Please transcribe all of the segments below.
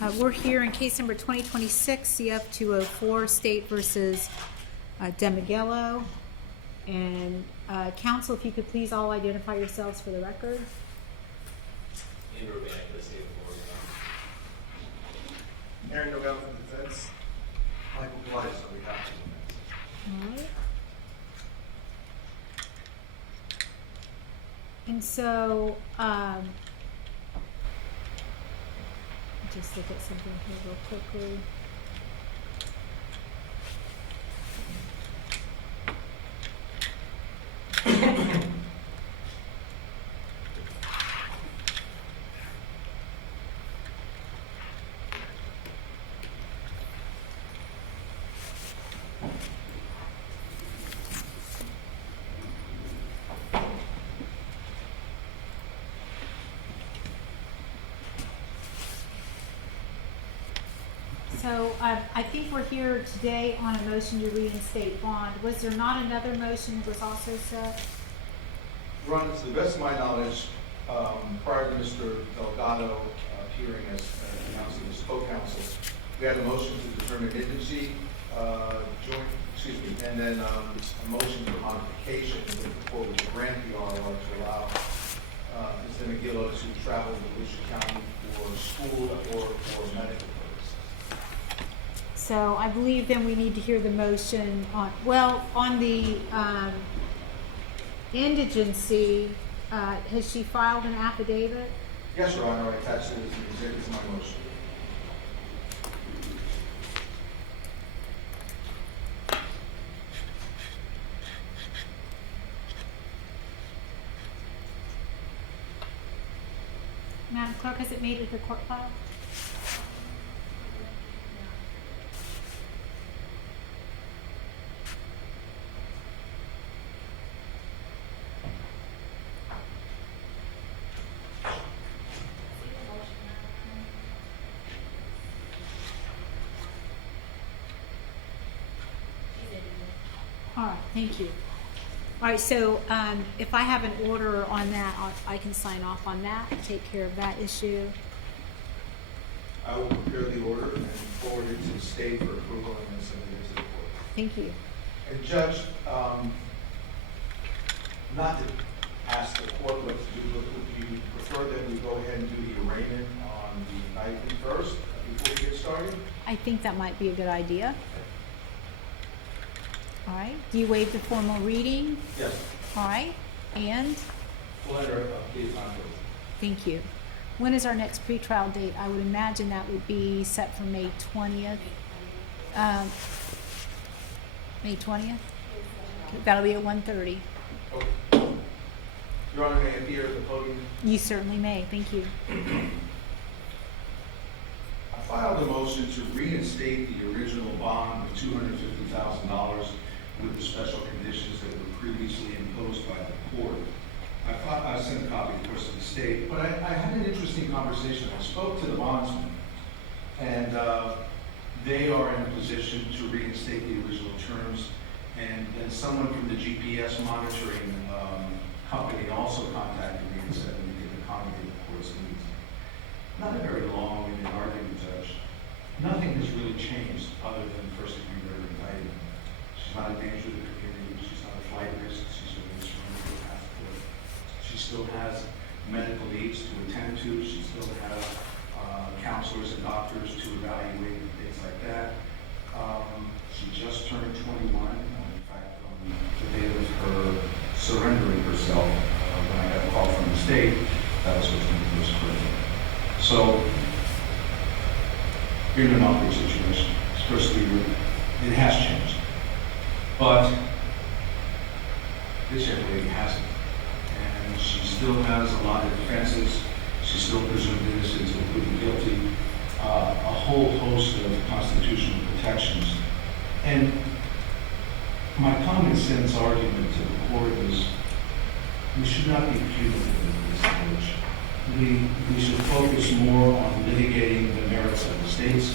We're here in case number 2026 CF 204 State versus Demegillo. And counsel, if you could please all identify yourselves for the record. Andrew Van for the state of Florida. Aaron Nogel for the defense. Michael Blythe on behalf of the defense. All right. And so, just look at something here real quickly. So I think we're here today on a motion to reinstate bond. Was there not another motion that was also set? Ron, to the best of my knowledge, prior to Mr. Delgado appearing as announcing his co-counsel, we had a motion to determine indigency, and then a motion for modification that the court would grant the ROR to allow Ms. Demegillo to travel to Volusia County for school or for medical purposes. So I believe then we need to hear the motion on, well, on the indigency, has she filed an affidavit? Yes, Your Honor, I attached it as an exhibit to my motion. Madam Clerk, has it made it to the court file? All right, thank you. All right, so if I have an order on that, I can sign off on that and take care of that issue. I will prepare the order and forward it to the state for approval and then send it to the court. Thank you. And Judge, not to ask the court what to do, but would you prefer that we go ahead and do the arraignment on the 19th first before we get started? I think that might be a good idea. All right, do you waive the formal reading? Yes. All right, and We'll enter a plea of conflict. thank you. When is our next pretrial date? I would imagine that would be set for May 20th. May 20th? Okay, that'll be at 1:30. Okay. Your Honor, may I appear at the podium? You certainly may, thank you. I filed a motion to reinstate the original bond of $250,000 with the special conditions that were previously imposed by the court. I sent a copy, of course, to the state, but I had an interesting conversation. I spoke to the bondsman, and they are in a position to reinstate the original terms, and then someone from the GPS monitoring company also contacted me and said we could accommodate the court's needs. Not a very long-winded argument, Judge. Nothing has really changed other than first-degree murder indictment. She's not a danger to the community. She's not a flight risk. She's within this room for the past court. She still has medical needs to attend to. She still has counselors and doctors to evaluate and things like that. She just turned 21. In fact, on the day of her surrendering herself, when I got a call from the state, that was her 21st birthday. So, you're in an awkward situation. Firstly, it has changed. But this young lady hasn't. And she still has a lot of defenses. She's still presumed innocent until proven guilty. A whole host of constitutional protections. And my common sense argument to the court is we should not be punitive at this stage. We should focus more on litigating the merits of the state's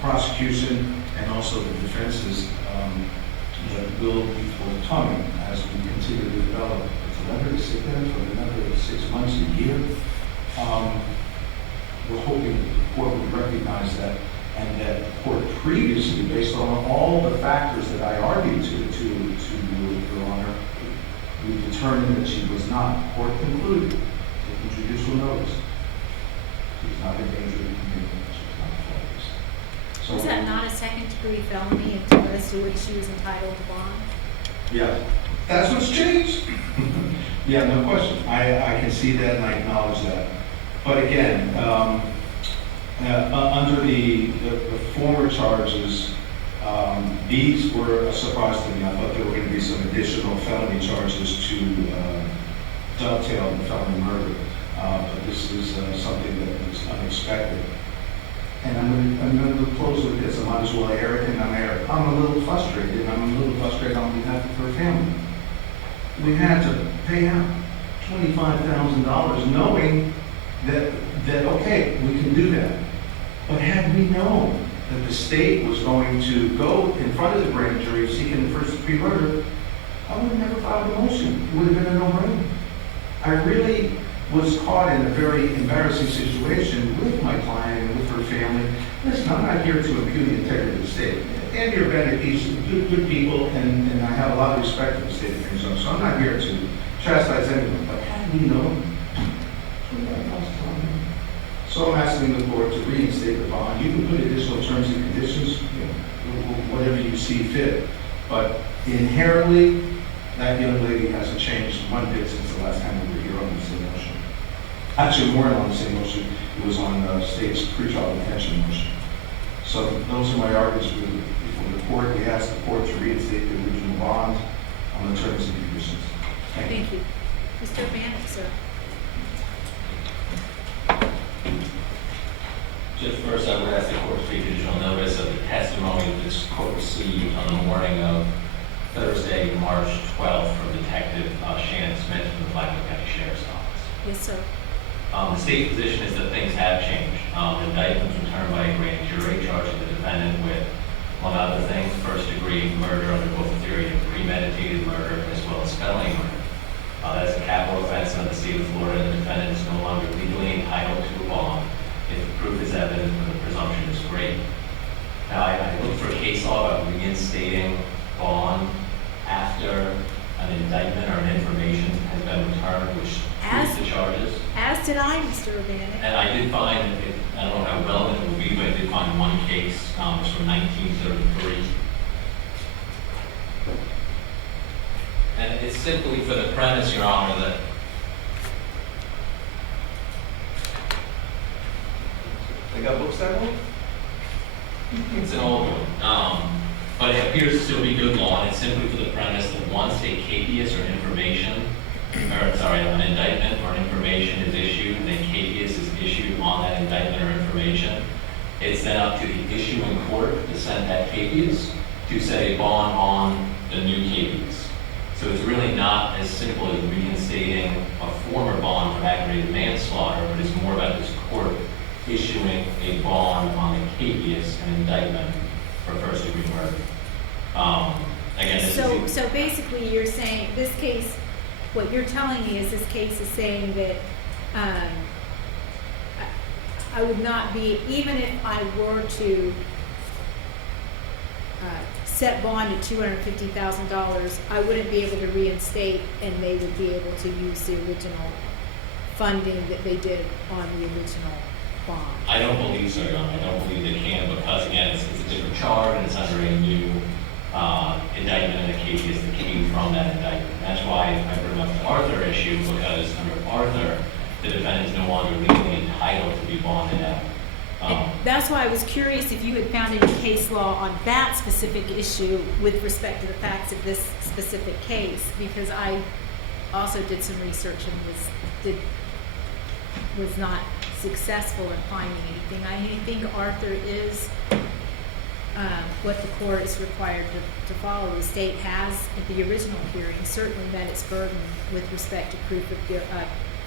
prosecution and also the defenses that will be forthcoming as we continue to develop. It's a letter to sit there for another 6 months, a year. we're hoping the court would recognize that, and that the court previously, based on all the factors that I argued to you, Your Honor, we determined that she was not. The court concluded, taking judicial notice, she's not a danger to the community, she's not faultless. So Was that not a second-degree felony as to which she was entitled to bond? yeah, that's what's changed. Yeah, no question. I can see that and I acknowledge that. But again, under the former charges, these were a surprise to me. I thought there were going to be some additional felony charges to dovetail the felony murder. But this is something that was unexpected. And I'm going to close with this. I might as well air it, and I'm Eric. I'm a little frustrated. I'm a little frustrated on behalf of her family. We had to pay out $25,000 knowing that okay, we can do that. But had we known that the state was going to go in front of the grand jury seeking the first-degree murder, I would have never filed a motion. It would have been a no-brainer. I really was caught in a very embarrassing situation with my client and with her family. Listen, I'm not here to impugn the integrity of the state. And you're Bennett, these good people, and I have a lot of respect for the state attorney's office, so I'm not here to chastise anyone. But had we known, so I'm asking the court to reinstate the bond. You can put additional terms and conditions, whatever you see fit. But inherently, that young lady hasn't changed one bit since the last time we were here on the same motion. Actually, we weren't on the same motion. It was on the state's pretrial detention motion. So those are my arguments before the court. We ask the court to reinstate the original bond on the terms and conditions. Thank you. Mr. Bannock, sir. Just first, I would ask the court to take additional notice of the testimony this court received on the morning of Thursday, March 12th, from Detective Shannon Smith from the Blackfoot County Sheriff's Office. Yes, sir. The state's position is that things have changed. The indictment was returned by a grand jury charging the defendant with, among other things, first-degree murder under both the theory of premeditated murder as well as felony murder. That is a capital offense under the state of Florida. The defendant is no longer legally entitled to a bond if the proof is evident and the presumption is great. Now, I looked for a case law about reinstating bond after an indictment or an information has been returned, which proves the charges. As did I, Mr. Bannock. And I did find, I don't know how relevant it will be, but I did find one case, it was from 1933. And it's simply for the premise, Your Honor, that they got books that way? It's an old one. But it appears to still be good law, and it's simply for the premise that once a capias or an indictment or information is issued, and a capias is issued on that indictment or information, it's then up to the issuing court to send that capias to set a bond on the new capias. So it's really not as simple as reinstating a former bond for aggravated manslaughter, but it's more about this court issuing a bond on a capias, an indictment for first-degree murder. Again, this So basically, you're saying this case. What you're telling me is this case is saying that I would not be, even if I were to set bond at $250,000, I wouldn't be able to reinstate, and they would be able to use the original funding that they did on the original bond. I don't believe so, Your Honor. I don't believe they can, because again, it's a different charge and it's under a new indictment and a capias that came from that indictment. That's why I bring up the Arthur issue, because under Arthur, the defendant is no longer legally entitled to be bonded out. That's why I was curious if you had found any case law on that specific issue with respect to the facts of this specific case, because I also did some research and was not successful in finding anything. I think Arthur is what the court is required to follow. The state has, at the original hearing, certainly met its burden with respect to proof of guilt.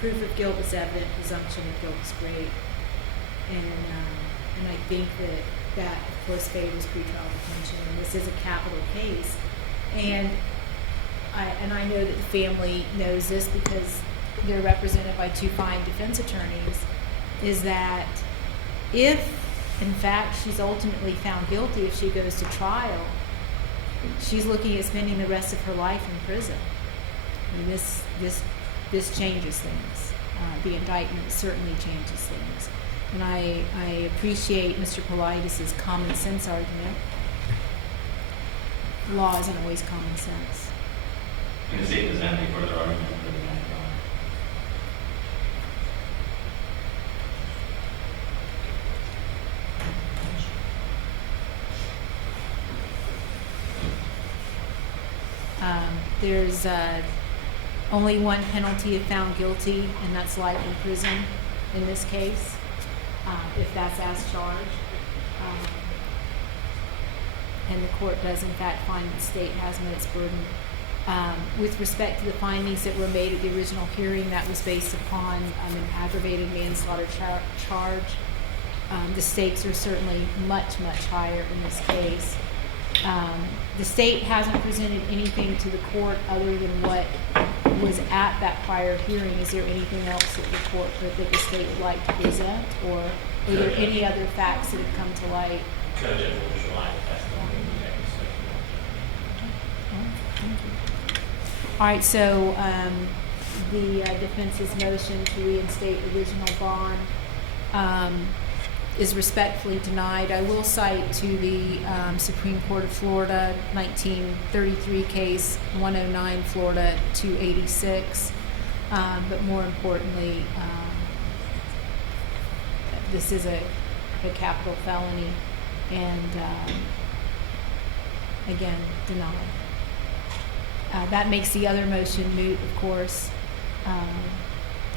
Proof of guilt is evident, presumption of guilt is great, and I think that of course favors pretrial detention. And this is a capital case, and I know that the family knows this because they're represented by two fine defense attorneys. Is that if, in fact, she's ultimately found guilty, if she goes to trial, she's looking at spending the rest of her life in prison. I mean, this changes things. The indictment certainly changes things. And I appreciate Mr. Politis' common sense argument. Law isn't always common sense. And the state doesn't have any further argument for the matter. There's only one penalty if found guilty, and that's life in prison in this case, if that's as charged. And the court does in fact find the state has met its burden. With respect to the findings that were made at the original hearing, that was based upon an aggravated manslaughter charge. The stakes are certainly much, much higher in this case. The state hasn't presented anything to the court other than what was at that prior hearing. Is there anything else that the court or that the state would like to present, or are there any other facts that have come to light? Judge, I will rely on testimony in the executive. All right, so the defense's motion to reinstate original bond is respectfully denied. I will cite to the Supreme Court of Florida 1933 case 109 Florida 286, but more importantly, this is a capital felony, and again, denied. That makes the other motion moot, of course.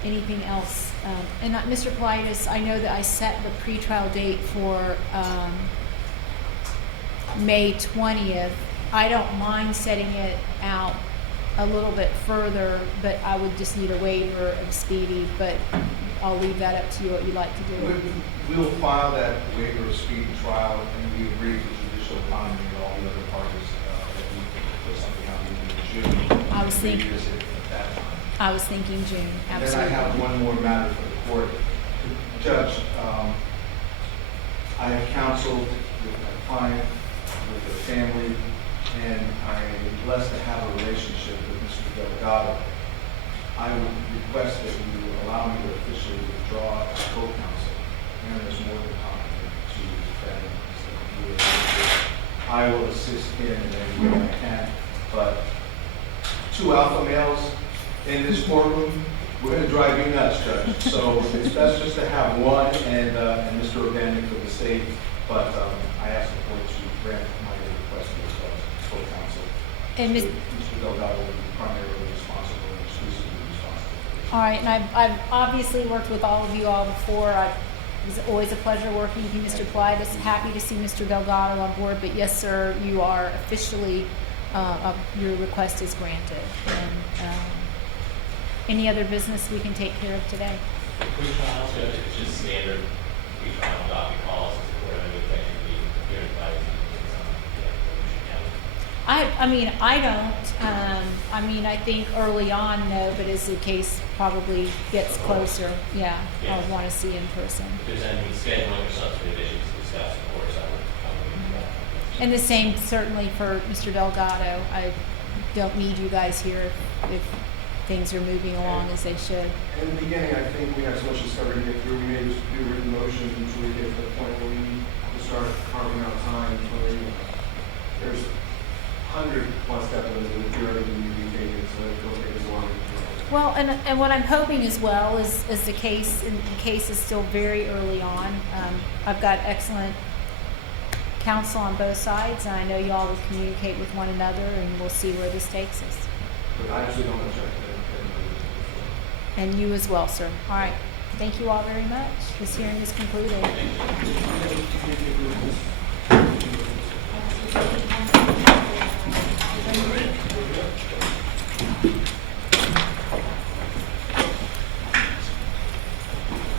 Anything else? And Mr. Politis, I know that I set the pretrial date for May 20th. I don't mind setting it out a little bit further, but I would just need a waiver of speedy, but I'll leave that up to you what you'd like to do. We'll file that waiver of speedy trial, and we agree with judicial economy and all the other parties that we put something out in June. I was thinking- Revisit at that time. I was thinking June, And absolutely. then I have one more matter for the court. Judge, I have counseled with my client, with her family, and I am blessed to have a relationship with Mr. Delgado. I would request that you allow me to officially withdraw as co-counsel, and there's more to come to defend. I will assist him in any way I can, but two alpha males in this courtroom, we're going to drive you nuts, Judge. So it's best just to have one, and Mr. Organic for the state, but I ask the court to grant my request as co-counsel. And Ms. Mr. Delgado will be primarily responsible and exclusively responsible. All right, and I've obviously worked with all of you all before. It was always a pleasure working with you, Mr. Politis. Happy to see Mr. Delgado on board, but yes, sir, you are officially, your request is granted. And any other business we can take care of today? Pre-trial, Judge, it's just standard pre-trial docket calls, or anything, the hearing by I mean, I don't. I mean, I think early on, no, but as the case probably gets closer, yeah, I would want to see in person. if there's any scheduling or substantive issues to discuss, of course, I would do that. And the same certainly for Mr. Delgado. I don't need you guys here if things are moving along as they should. In the beginning, I think we had so much discovery to get through. We made this new written motion until we get to the point where we need to start carving out time. There's 100 plus steps in the theory that need to be taken, so it'll take us a while. Well, and what I'm hoping as well is the case is still very early on. I've got excellent counsel on both sides, and I know you all will communicate with one another, and we'll see where this takes us. But I actually don't object to that. And you as well, sir. All right. Thank you all very much. This hearing is concluded. Thank you.